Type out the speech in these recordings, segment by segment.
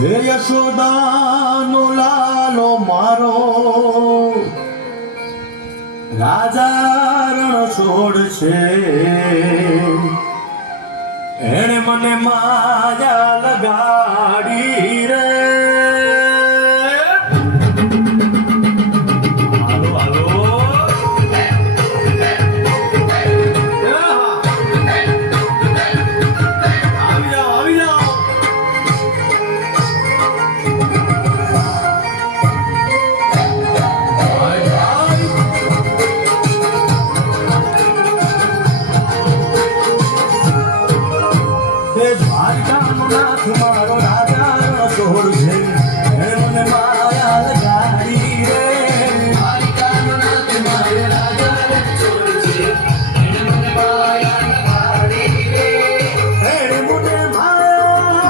હે યશોદાનો લાલો મારો રાજા રણ છોડ છે એણે મને માયા લગાડી રે હાલો હાલો આવી જાઓ દ્વારકાનાથ મારો રાજા છોડ છે મને માયા લગાડી રે દ્વારકાનાથ મારો રાજા છોડ છે મને માયા લગાડી રે એને મને માયા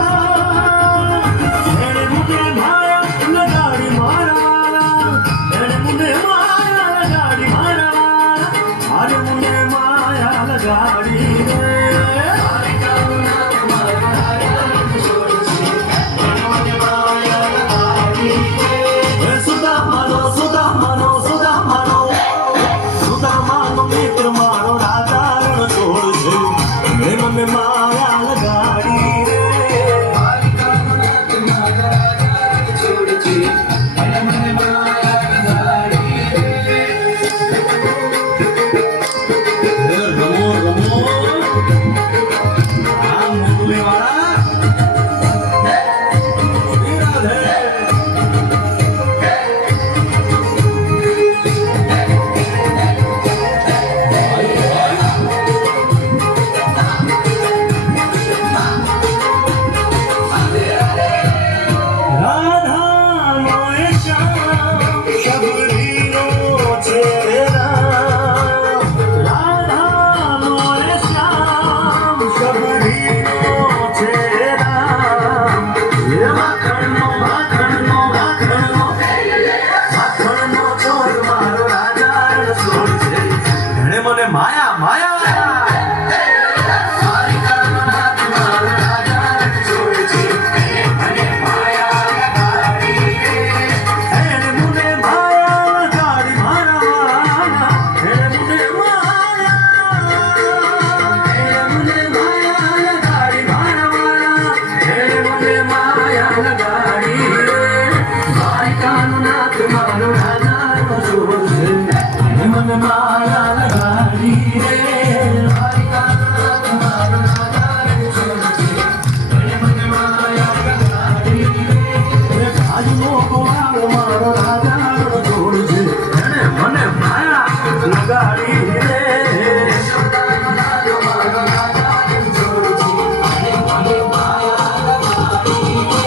લગાડી મારા એને મને માયા લગાડી મારા આરે મને માયા લગાડી રે મને માયા લગાડી રે છોડ છે મને માયા લગાડી રે રમો રમો આ મુરલી વાળા રાધે માયા માયા મને માયા લગાડી રે મને માયા લગાડી રે આજનો કોળાનો મારો રાજા છોડ છે એને મને માયા લગાડી રે મારો રાજા છોડ છે મને માયા લગાડી